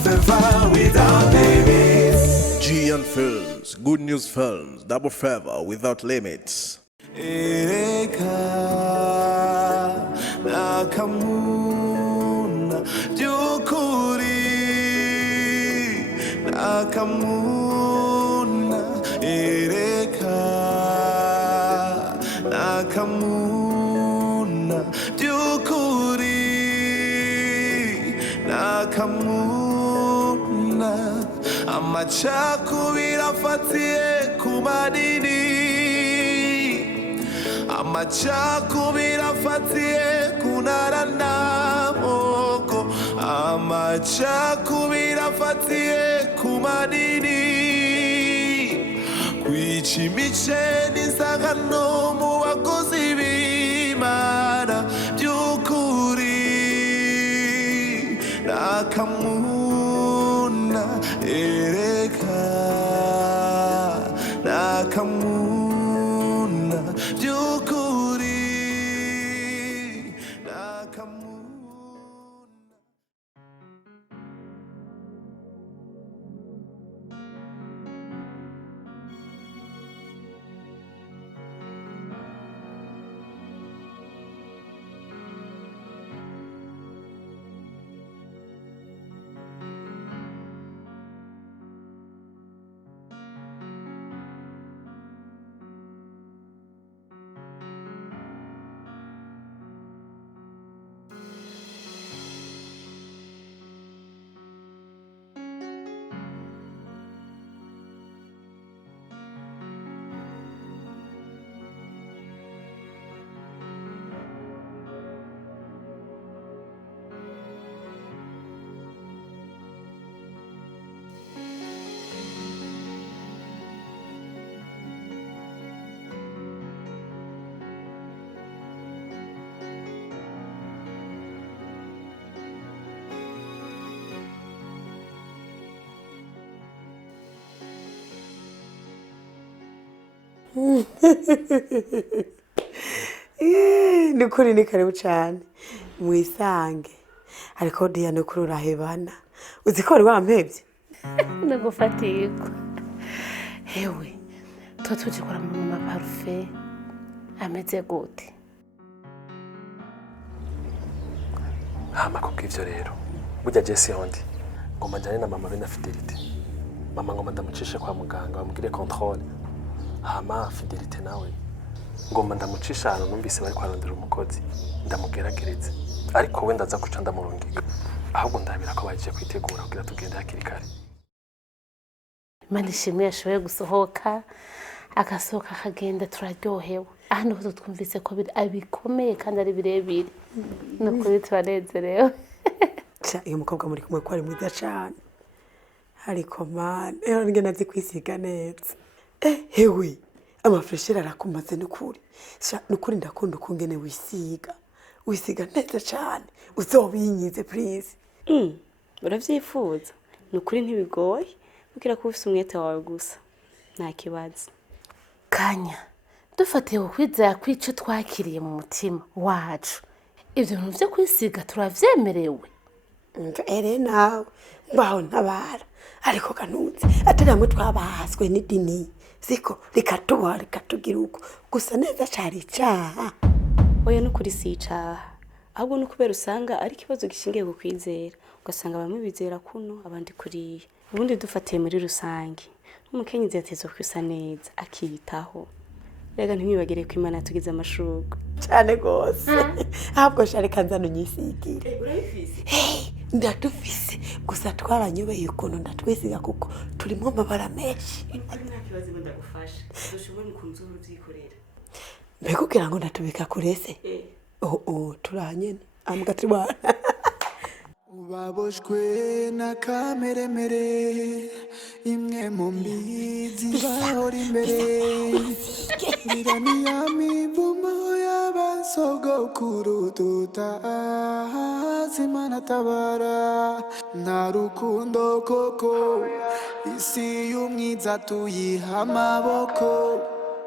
favor without limits. GN Films, good news films, double favor without limits. AKAMUNA nukuri, AKAMUNA AKAMUNA nukuri, AKAMUNA amacakubiri afatiye ku banini, amacakubiri afatiye ku ntara n'amoko, amacakubiri afatiye ku banini, kwica imice n'isangano mu bakozi b'Imana by'ukuri. AKAMUNA ereka, AKAMUNA by'ukuri, AKAMUNA. Nukuri ni karibu cyane mwisange, ariko diya nukuri urahebana, uzi ko wari wampebye ndagufatirwa. Hewe tuba tugikora mu maparufe ameze gute? Hama kubw'ivyo rero burya Jesse hondi ngoma njane na mama bena Fidelite, mama ngoma ndamucishe kwa muganga bamugire controle, hama Fidelite nawe ngoma ndamucisha hano numvise bari kwarondera umukozi ndamugeragereza, ariko we ndaza guca ndamurungika, ahubwo ndabira ko bagiye kwitegura kugira tugende hakiri kare. Imana ishimwe yashoboye gusohoka, agasohoka akagenda turaryohewe. Hano ho twumvise ko bikomeye kandi ari birebire, nukuri turanezerewe. Uyu mukobwa muri kumwe ko ari mwiza cyane, ariko man nge nazi kwisiga neza. Hewe amafreshera arakumaze nukuri, nukuri ndakunda ukungene wisiga neza cyane, uzobinyize please. Uravyifuza nukuri ntibigoye, ukira ko ufite umwete wawe gusa nta kibazo. Kanya dufatiye ukwizera kwico twakiriye mu mutima wacu, ibyo bintu byo kwisiga turavyemerewe. Nawe baho ntabara, ariko kanutse ataramwe twabahaswe n'idini siko rikatugira uko gusa neza cyari icyaha. Oya nukuri si icyaha, ahubwo nukubera usanga ari kibazo gishingiye ku kwizera, ugasanga bamwe bizera kuno abandi kuriye. Ubundi dufatiye muri rusange umukenyezi yatezwe kwisa neza akiyitaho, rega ntimwibagire ko Imana yatugize amashugo cyane gose. Ahubwo shari kanzano nyisigi urabifise ndatufise gusa twaranyobeye ukuntu ndatwisiga kuko turimo amabara menshi. nta kibazo ndagufasha, dushobora kunzu urubyikorera mbega kugira ngo ndatubika kurese. Turanyene amugati bana ubaboshwe na kameremere, imwe mu mbizi bahora imbere, mivumo y'abasogokuru tutazi Imana tabara, nta rukundo koko isi y'umwiza tuyiha amaboko,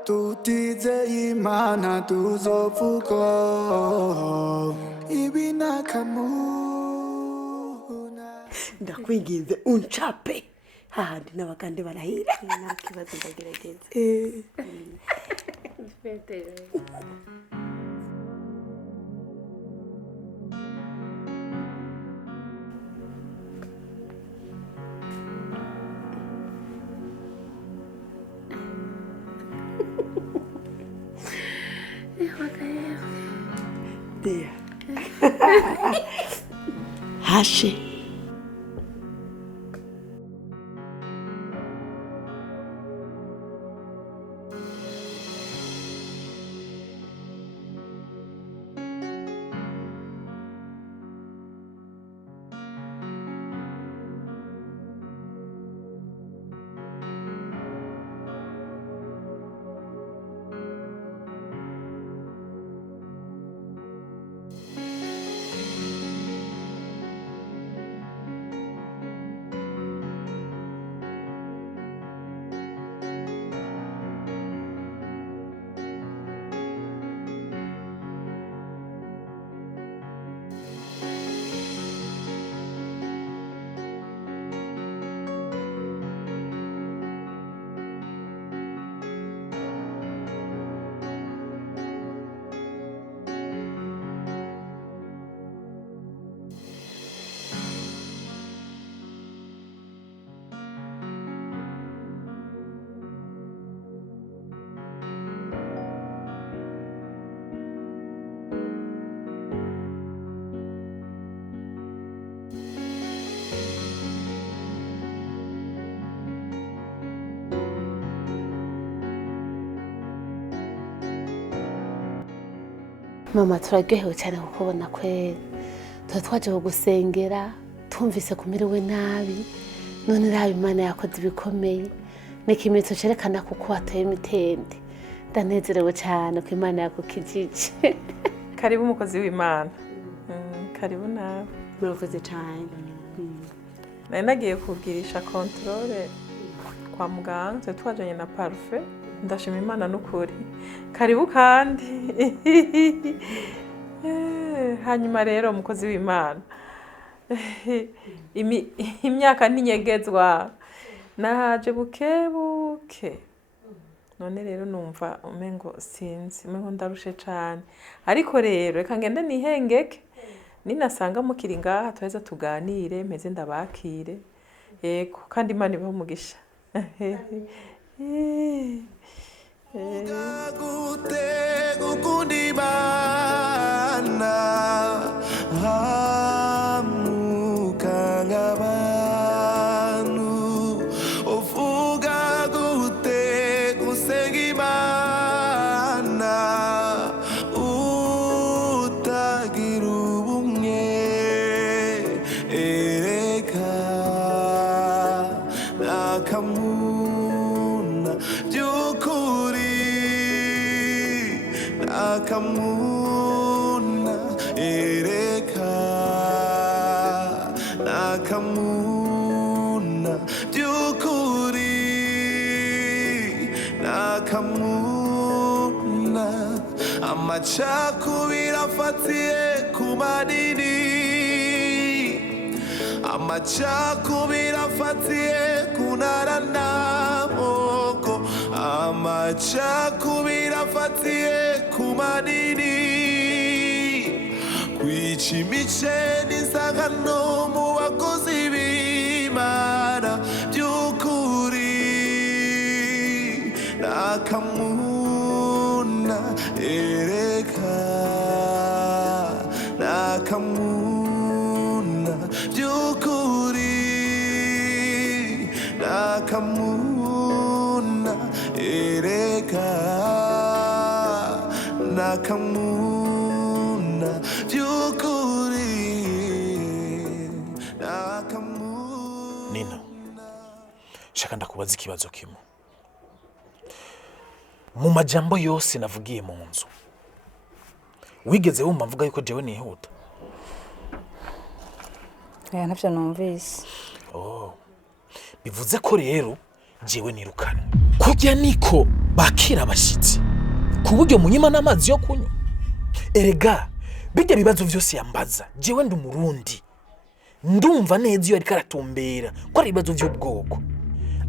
tutizeye Imana tuzopfuka. Ibi ni AKAMUNA. ndakwinginze uncape hahandi n'abagande barahira kibazo ndagerageza hashe mama turaryohewe cyane kukubona kweri tuba twaje kugusengera tumvise kumerewe nabi none raba Imana yakoze ibikomeye ni ikimenyetso cerekana kuko wateye imitende ndanezerewe cyane ko Imana yakukijije karibu umukozi w'Imana karibu nawe murakoze cyane nari nagiye kugirisha controle kwa muganga twajanye na parfait ndashima Imana nukuri karibu kandi hanyuma rero umukozi w'Imana imyaka ntinyegezwa nahaje bukebuke none rero numva umengo sinzi umengo ndarushe cyane ariko rero reka ngende nihengeke ninasanga mukiri ngaha tweza tuganire meze ndabakire yego kandi Imana ibaho umugisha Amachakubira fatiye kunarana moko amachakubira fatiye kumanini kwichimiche nisagano mu bakozi b'Imana byukuri nakamuna ereka nakamuna byukuri nakamuna ereka nakamuna byukuri nakamuna. Nina, shaka ndakubaza ikibazo kimwe. Mu majambo yose navugiye mu nzu wigeze wumva mvuga yuko jewe nihuta? Ntavyo numvise. Bivuze ko rero jewe nirukana kurya niko bakira abashitsi ku buryo munyima n'amazi yo kunywa. Erega bijya bibazo vyose yambaza jewe ndi umurundi ndumva neza iyo ariko aratumbera ko ari ibibazo by'ubwoko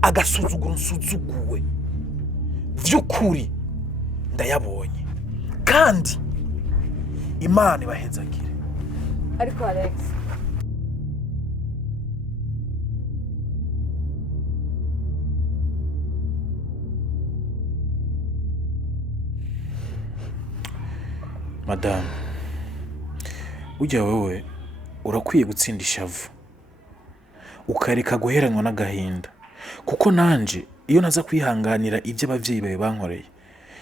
agasuzuguro nsuzuguwe by'ukuri ndayabonye kandi Imana ibahezagire. ariko Alex Madame, ujya wewe urakwiye gutsinda ishavu ukareka guheranwa n'agahinda kuko nanje iyo naza kwihanganira ibyo abavyeyi bawe bankoreye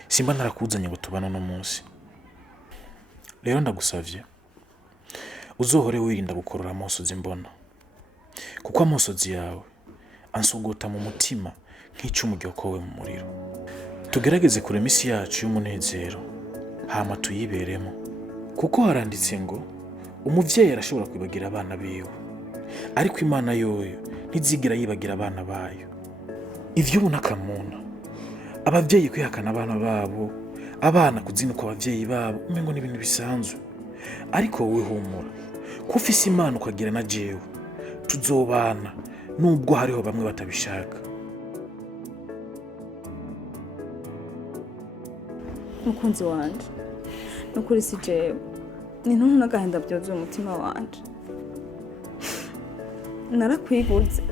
simba narakuzanye ngo tubana no munsi. Rero ndagusavye uzohore wirinda gukorora amosozi mbona kuko amosozi yawe ansugota mu mutima nk'icuma gyokowe mu muriro. Tugerageze kurema isi yacu y'umunezero hama tuyiberemo kuko haranditse ngo umuvyeyi arashobora kwibagira abana biwe ariko Imana yoyo ntizigira yibagira abana bayo. Ivyo ubona akamuna abavyeyi kwihakana abana babo abana kuzinuka abavyeyi babo umengo n'ibintu bisanzwe ariko wowe humura ko ufise Imana ukagira na jewe tuzobana nubwo hariho bamwe batabishaka. mukunzi wanje nukuri si jewe ni ntuntu n'agahinda byozuye umutima wanje narakwiguze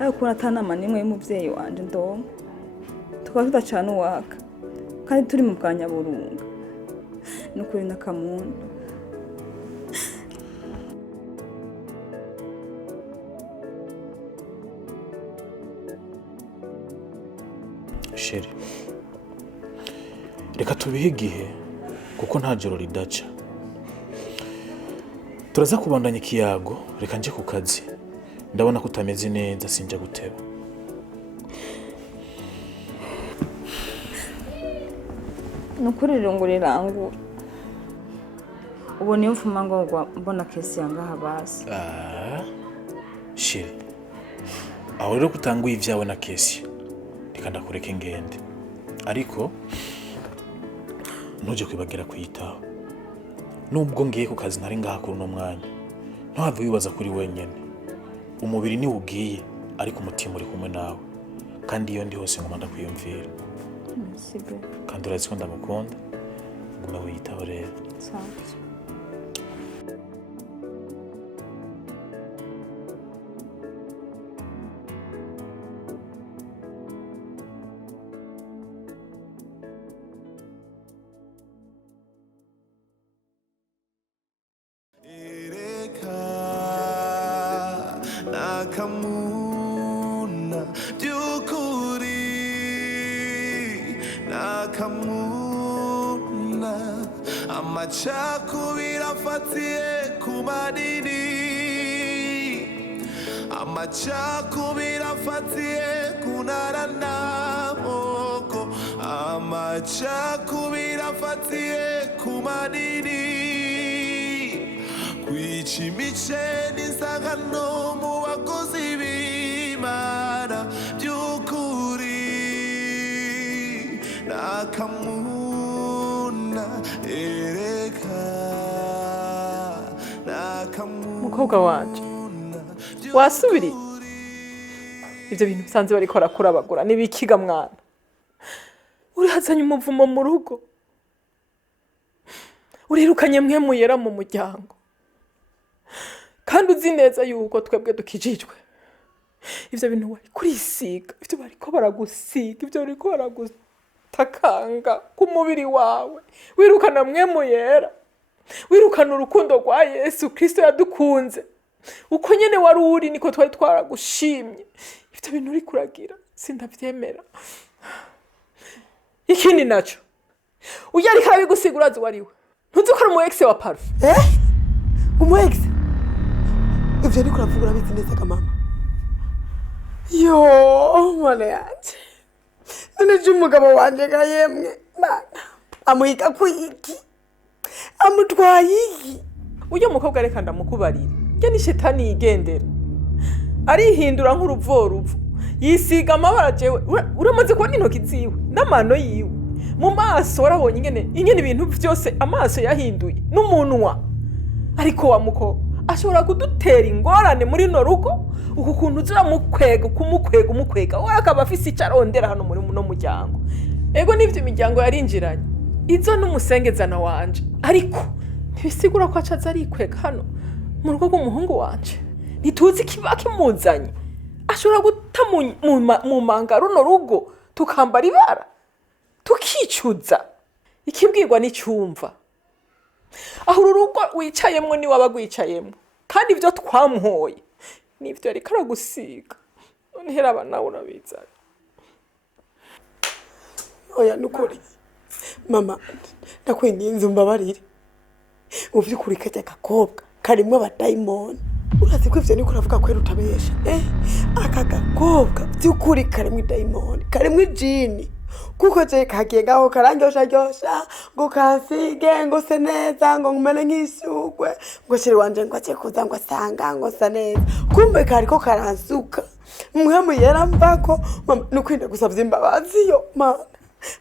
ariko kubona atanama n'imwe y'umuvyeyi wanje ndonka tukaba tudacana uwaka kandi turi mu bwa nyaburunga nukuri n'akamuna Sheri, reka tubihe igihe kuko nta joro ridaca. Turaza kubandanya ikiyago, reka nje ku kazi. Ndabona ko utameze neza sinja guteba. nukuri rirungu rirangura ubu niyo mfuma ngo mbona kesi yangaha basi. Sheri, aho rero kutanguye ivyawe na kesi. Reka ndakureke ngende. Ariko nuje kwibagira kwitaho. Nubwo ngiye ku kazi ntari ngaha kuri no mwanya. Ntwave wibaza kuri wenyene. Umubiri ni ugiye ariko umutima uri kumwe nawe. Kandi iyo ndi hose ngomba kwiyumvira. Kandi urazi ko ndagukunda. Ngomba witaho rero. Mukobwa wanje wasubiri ivyo bintu bisanzwe bariko rakurabagura nibikiga mwana urihazanye umuvumo mu rugo urirukanye mwe muyera mu muryango kandi uzi neza yuko twebwe dukijijwe ivyo bintu wari kurisiga ivyo bariko baragusiga ivyo bariko baragutakanga ku mubiri wawe wirukana mwe muyera wirukana urukundo rwa Yesu Kristo yadukunze uko nyene wari uri niko twari twaragushimye ivyo bintu uri kuragira sindavyemera. Ikindi naco uya ariko arabigusigura azi wariwe ntuzi ko ari umu ex wa Parufe umu ex ivyo niko uravuga urabizi neza ka mama. Yo mwana yanje none umugabo wanje ga yemwe bana amuhika kwiki amutwaye iki uyo mukobwa reka ndamukubarira nge ni shetani yigendera arihindura nk'uruvoruvu yisiga amabara jewe uramaze kubona intoki ziwe n'amano yiwe mu maso warabonye ingene ibintu byose amaso yahinduye n'umunwa ariko wa muko ashobora kudutera ingorane muri no rugo uku kuntu uzira umukwega we akaba afise icarondera hano muri no muryango ego n'ivyo imiryango yarinjiranye izo n'umusengezana wanje ariko ntibisigura ko acaza arikwega hano mu rugo rw'umuhungu wanje ntituzi kiba kimuzanye ashobora guta mu manga runo rugo tukambara ibara tukicuza ikibwirwa n'icyumva aho urugo wicayemwo ni waba gwicayemwo kandi ibyo twamuhoye nivyo ariko aragusiga none heraba nawe urabizanye oya nukuri mama ndakwinginze umbabarire mu by'ukuri kajya gakobwa karimwo abadayimoni urazi ko ivyo niko uravuga ko utabesha aka gakobwa by'ukuri karimwo idayimoni karimwo ijini kuko je kagiye ngaho karangyosha ngo kansige ngo se neza ngo ngumene nk'isugwe ngo shiri wanje ngo agiye kuza ngo asanga ngo sa neza kumbe kariko karansuka mwe muyera mvako nukwinda gusavya imbabazi yo mana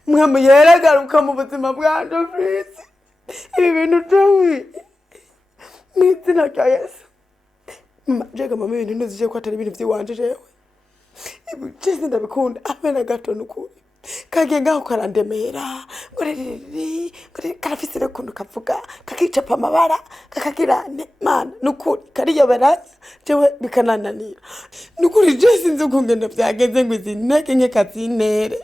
mwe muyera garuka mu buzima bwanje please ibi bintu byawe mwizina rya Yesu jega mama ibintu ntuzije ko atari ibintu by'iwanje jewe ibi cyese ndabikunda amena gato nukuri kagiye ngaho karandemera ngo karafise rukundo kavuga kakicapa amabara kakagirane mana nukuri kariyoberanya jewe bikanananira nukuri je sinzi ukungenda byagenze ngo izi ntege nke kazintere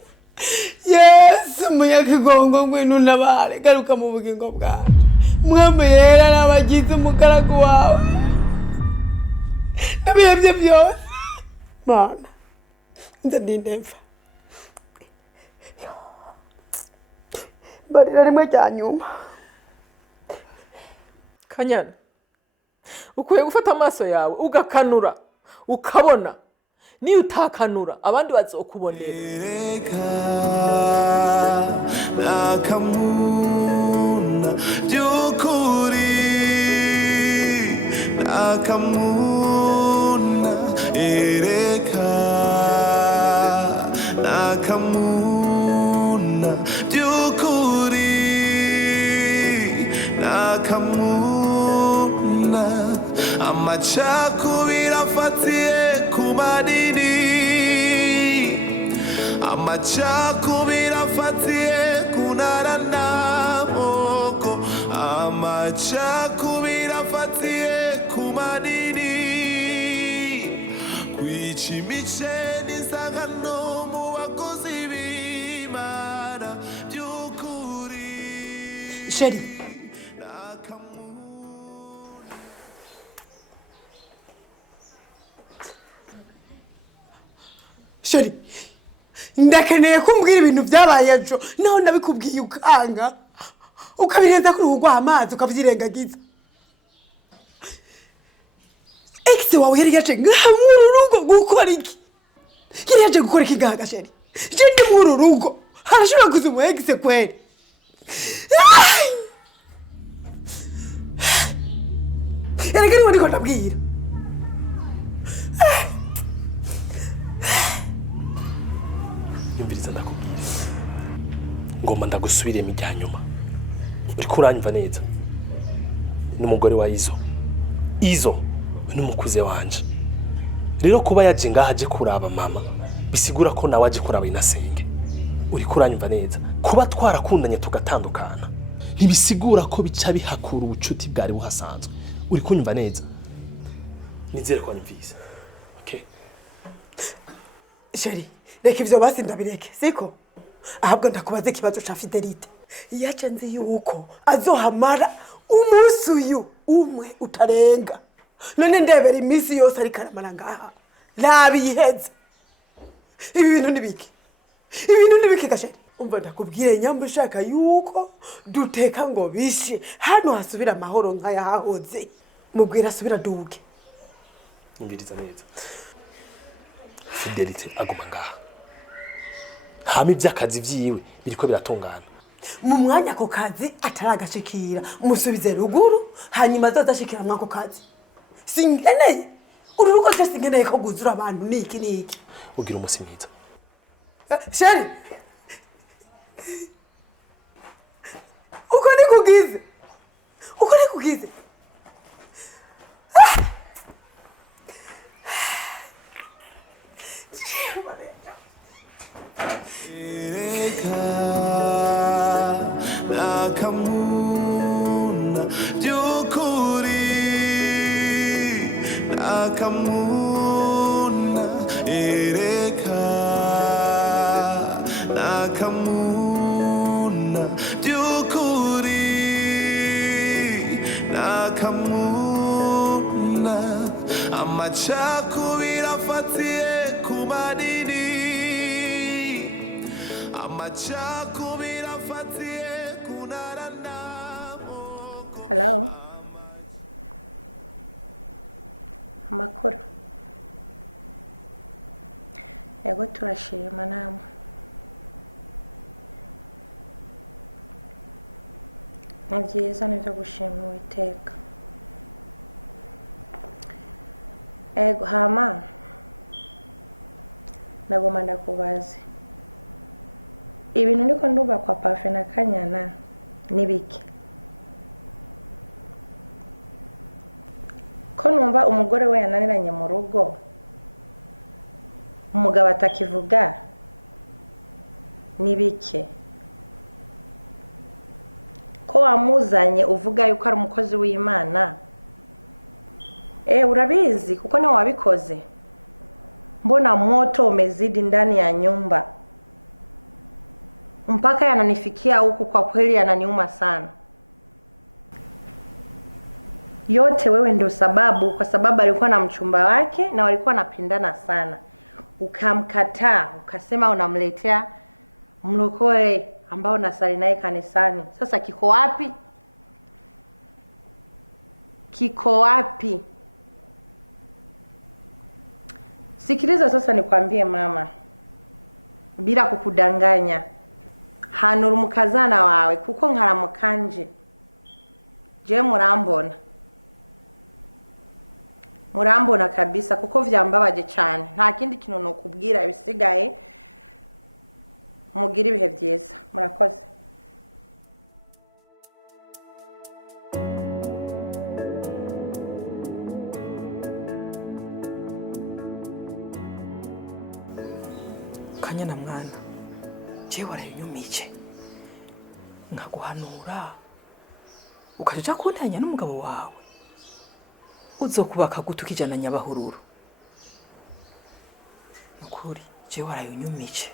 Yesu muyakigongo ngwino nabare garuka mu bugingo bwanje mwamwe yera n'abagize umugaragu wawe nabiyebye byose mana ndindemva barira rimwe rya nyuma Kanyana ukwiye gufata amaso yawe ugakanura ukabona niyo utakanura abandi bazokubonera Nakamuna byukuri nakamuna ereka nakamuna byukuri nakamuna amacakubira afatiye ku manini amacakubira afatiye kunara n'amoko amacakubira afatiye ku manini kwica imice n'isangano mu bakozi b'Imana by'ukuri sheri sheri ndakeneye kumbwira ibintu byabaye ejo naho nabikubwiye ukanga ukabirenza kuri urugwa amazi ukavyirengagiza ex wawe yari yaje ngaha muri rugo gukora iki yari yaje gukora iki ngaha sheri je ndi muri rugo harashobora kuza umu ex kweli erega niwe ndiko ndabwira ngomba ndagusubire mu ryanyuma uriko uranyumva neza n'umugore wa Izo n'umukuze wanje rero kuba yaje ngaha aje kuraba mama bisigura ko nawe aje kuraba inasenge uriko uranyumva neza kuba twarakundanye tugatandukana ntibisigura ko bica bihakura ubucuti bwari buhasanzwe uriko unyumva neza nizere ko nyumvise okay sheri reka ivyo basi ndabireke siko ahabwo ndakubaza ikibazo ca Fidelite yaje nzi yuko azohamara umunsi uyu umwe utarenga none ndebera iminsi yose ari karamara ngaha nabiheze ibi bintu nibiki gasheri umva ndakubwire nyamba ushaka yuko duteka ngo bishe hano hasubira amahoro nkaya hahoze mubwira asubira duke ngiriza neza Fidelite aguma ngaha hama iby'akazi vyiwe biriko biratungana mu mwanya ko kazi ataragashikira musubize ruguru hanyuma azadashikira mwako kazi singeneye uru rugo cyose singeneye ko guzura abantu niki ugira umusi mwiza sheri amacakubiri afatiye kunara nabo. Hello. Amakuru. Yego turashima namwe. Ni byiza nibyo gushima Uwiteka. Ego hama. Nagoma ndakubaze. Ibintu ndiko nduba kwa Pafe na Kanyana nibiki? Ko numva umugore we yananiranye mu rugo. Umugabo atakivuga nibiki? Ko wamuzanye uvuga yuko ari umukozi w'Imana. Urabizi kuko nawe wabikoze. Mbona moto umezidi ndani ya nyumba. Mpaka yananifikia huku, kwa kweli yananiuma sana. Yote wewe ndio sababu, kwa sababu alikuwa na mchumba wake na walikuwa wanapendana sana. Ukamkataa, ukasema unamletea mlokole ambao nasali naye kanisani. Sasa kiko wapi? Kiko wapi? Sikiliza sasa nikwambie mama, bila kukudanganya. Hanura umukazana wawe kuko nkaramukanje. Je murambona? Murambona kabisa kuko vyambabaje cyane. Nta kindi kintu no kubwira ibisigaye. Mugira ibihe byiza. Murakoze. Kanyana mwana, je warayunyumije nkaguhanura ukaja kuntanya n'umugabo wawe, uzokubaka gutuka ijana nyabahururu. Nukuri je warayunyumije.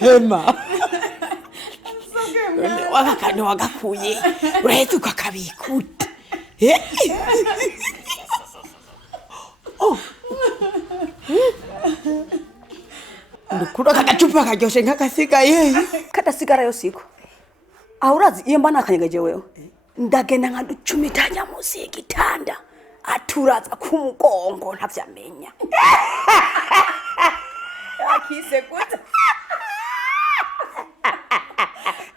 Hema. Wakakano wagakuye. Urahita ukakabikuta. Oh. Ndukura kagacupa karyoshe nk'agasigaye. Kadasigara yo siko. Ahurazi iyo mbana akanyegeje wewe. Ndagenda nkaducumitanya munsi y'igitanda. Aturaza kumugongo ntavyamenya. Akise gute.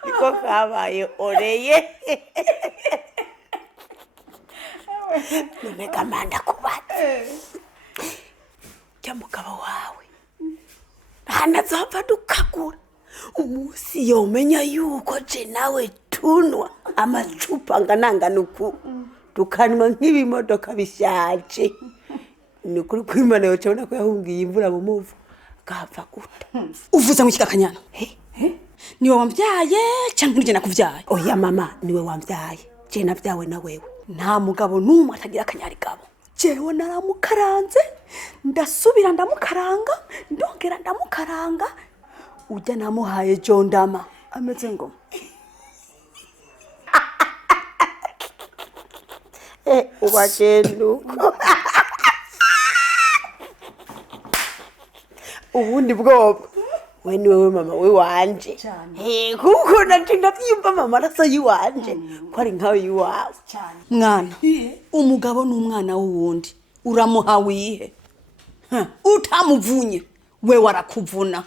Niko kabaye oreye. None kamanda kubatse. Jya mugabo wawe. Hanazava dukagura. Umusi yomenya yuko je nawe tunwa amacupa ngananga nuku. Tukanwa nk'ibimodoka bishaje. Nukuri kwimana yo cyabona ko yahungiye imvura mu muvu. Gapfa gute. Uvuza nk'iki Kanyana? Niwe wambyaye cyangwa nje nakuvyaye? Oya mama, niwe wambyaye. Je navyawe na wewe. Nta mugabo numwe atagira akanyarigabo. Jewe naramukaranze, ndasubira ndamukaranga, ndongera ndamukaranga. Ujya namuhaye jondama. Ameze ngo. Ubagenduko. Ubundi bwoba. we niwe mama we wanje kuko ndatinda yumva mama arasa yiwanje ko ari nkawe yiwawe mwana umugabo n'umwana wundi uramuha wihe utamuvunye we warakuvuna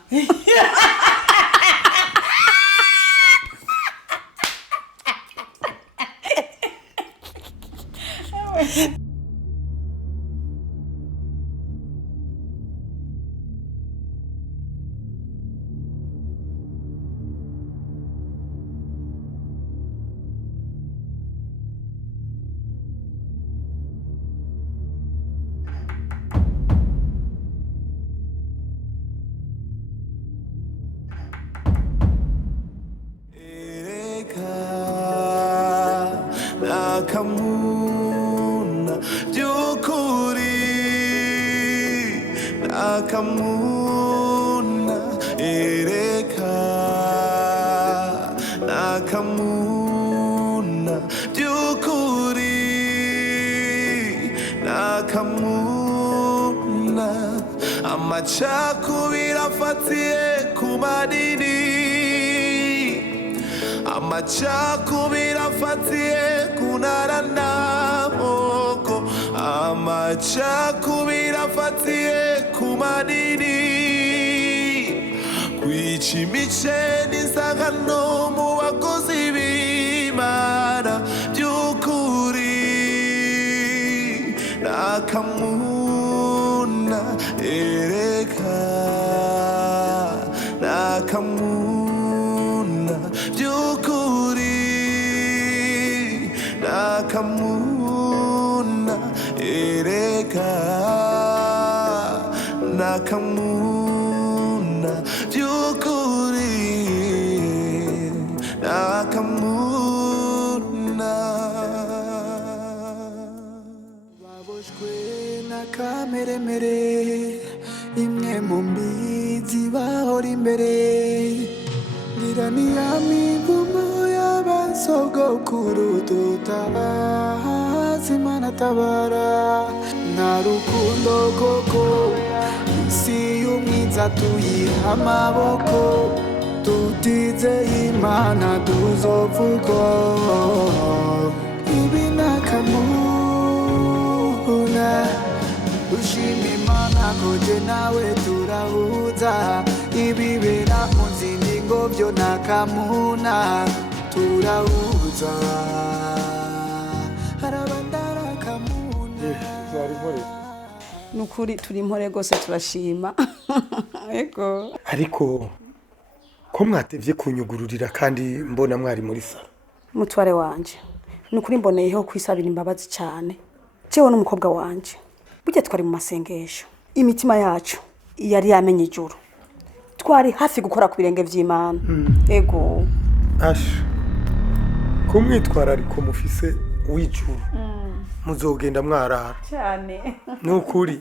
nukuri turi impore gose turashima ego ariko ko mwatevye kunyugururira kandi mbona mwari muri sala mutware wanje nukuri mboneyeho kwisabira imbabazi cyane jewe n'umukobwa wanje burya twari mu masengesho imitima yacu yari yamenye ijuru twari hafi gukora ku birenge vy'Imana ego asha ko mwitwara ariko mufise w'ijuru muzogenda mwarara cyane nukuri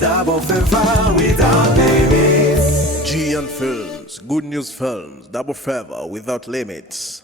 Double favor without limits. GN Films, Good News Films, double favor without limits.